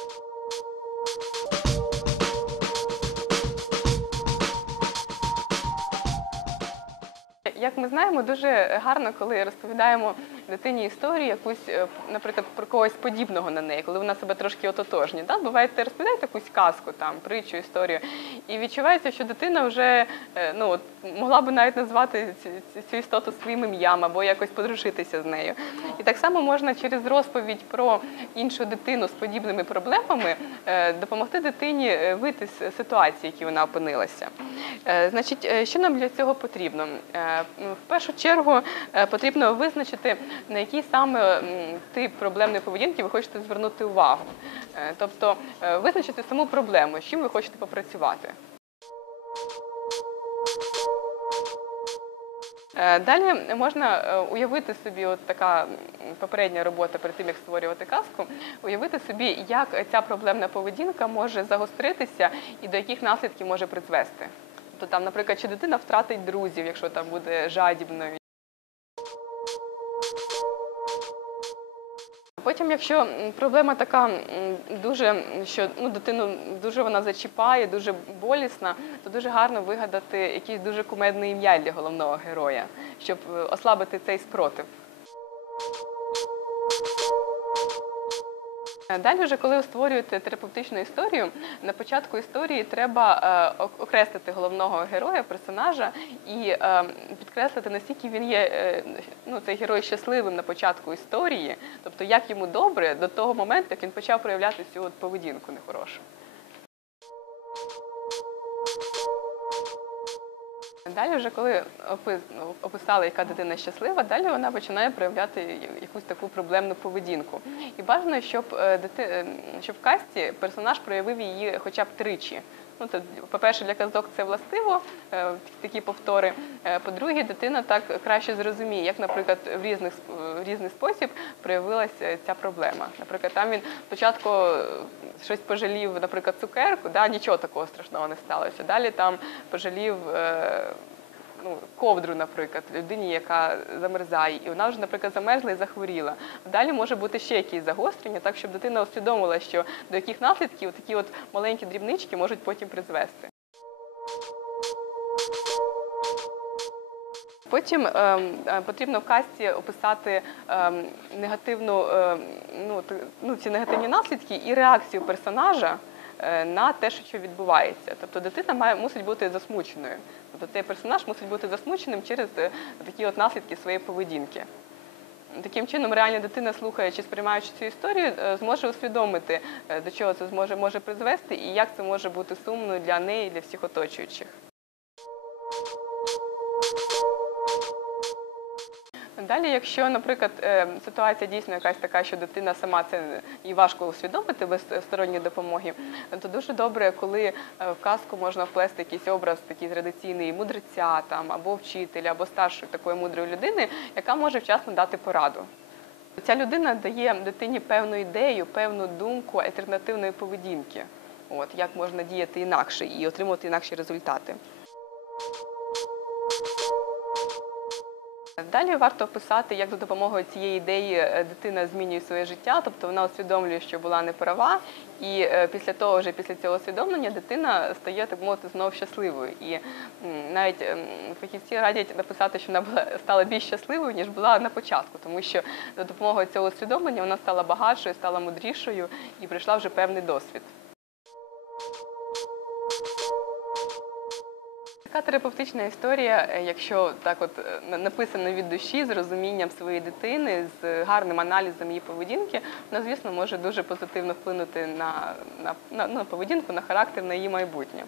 you Як ми знаємо, дуже гарно, коли розповідаємо дитині історію, якусь, е, наприклад, про когось подібного на неї, коли вона себе трошки ототожнює. Да? Буває, ти розповідаєш якусь казку, там, притчу, історію, і відчувається, що дитина вже е, ну, могла би навіть назвати цю, істоту своїм ім'ям або якось подружитися з нею. І так само можна через розповідь про іншу дитину з подібними проблемами е, допомогти дитині вийти з ситуації, в якій вона опинилася. Значить, що нам для цього потрібно? Е, В першу чергу е, потрібно визначити, на який саме тип проблемної поведінки ви хочете звернути увагу. Е, Тобто визначити саму проблему, з чим ви хочете попрацювати. Далі можна уявити собі, от така попередня робота перед тим, як створювати казку, уявити собі, як ця проблемна поведінка може загостритися і до яких наслідків може призвести. Тобто там, наприклад, чи дитина втратить друзів, якщо там буде жадібною. Потім, якщо проблема така дуже, що ну, дитину дуже вона зачіпає, дуже болісна, то дуже гарно вигадати якесь дуже кумедне ім'я для головного героя, щоб е, ослабити цей спротив. Далі, вже коли ви створюєте терапевтичну історію, на початку історії треба е, окреслити головного героя, персонажа і е, підкреслити, наскільки він є е, ну, цей герой щасливим на початку історії, тобто як йому добре до того моменту, як він почав проявляти цю от поведінку нехорошу. Далі, вже коли ну, описали, яка дитина щаслива, далі вона починає проявляти якусь таку проблемну поведінку. І бажано, щоб е, дити... е, щоб в касті персонаж проявив її хоча б тричі. Ну, то, по-перше, для казок це властиво, е, такі повтори. По-друге, дитина так краще зрозуміє, як, наприклад, в різних в різний спосіб проявилася ця проблема. Наприклад, там він спочатку щось пожалів, наприклад, цукерку, да, нічого такого страшного не сталося. Далі там пожалів. Е, Ну, ковдру, наприклад, людині, яка замерзає, і вона вже, наприклад, замерзла і захворіла. Далі може бути ще якісь загострення, так щоб дитина усвідомила, що до яких наслідків такі от маленькі дрібнички можуть потім призвести. Потім ем, е, потрібно в касті описати ем, негативну, ем, ну, ну, ці негативні наслідки і реакцію персонажа е, на те, що відбувається. Тобто дитина має мусить бути засмученою. Тобто цей персонаж мусить бути засмученим через е, такі от наслідки своєї поведінки. Таким чином, реальна дитина, слухаючи, сприймаючи цю історію, е, зможе усвідомити, е, до чого це зможе може призвести і як це може бути сумно для неї і для всіх оточуючих. Далі, якщо, наприклад, е, ситуація дійсно якась така, що дитина сама це їй важко усвідомити без сторонньої допомоги, то дуже добре, коли е, в казку можна вплести якийсь образ такий традиційний мудреця там або вчителя, або старшої такої мудрої людини, яка може вчасно дати пораду. Ця людина дає дитині певну ідею, певну думку альтернативної поведінки. От як можна діяти інакше і отримувати інакші результати. Далі варто описати, як за допомогою цієї ідеї е, дитина змінює своє життя, тобто вона усвідомлює, що була неправа, і е, після того, вже після цього усвідомлення, дитина стає так мовити знову щасливою. І навіть ем, фахівці радять написати, що вона була стала більш щасливою, ніж була на початку, тому що за допомогою цього усвідомлення вона стала багатшою, стала мудрішою і прийшла вже певний досвід. Така терапевтична історія, е, якщо так от е, написана від душі, з розумінням своєї дитини, з гарним аналізом її поведінки, вона, звісно, може дуже позитивно вплинути на, на, на, ну, на поведінку, на характер, на її майбутнє.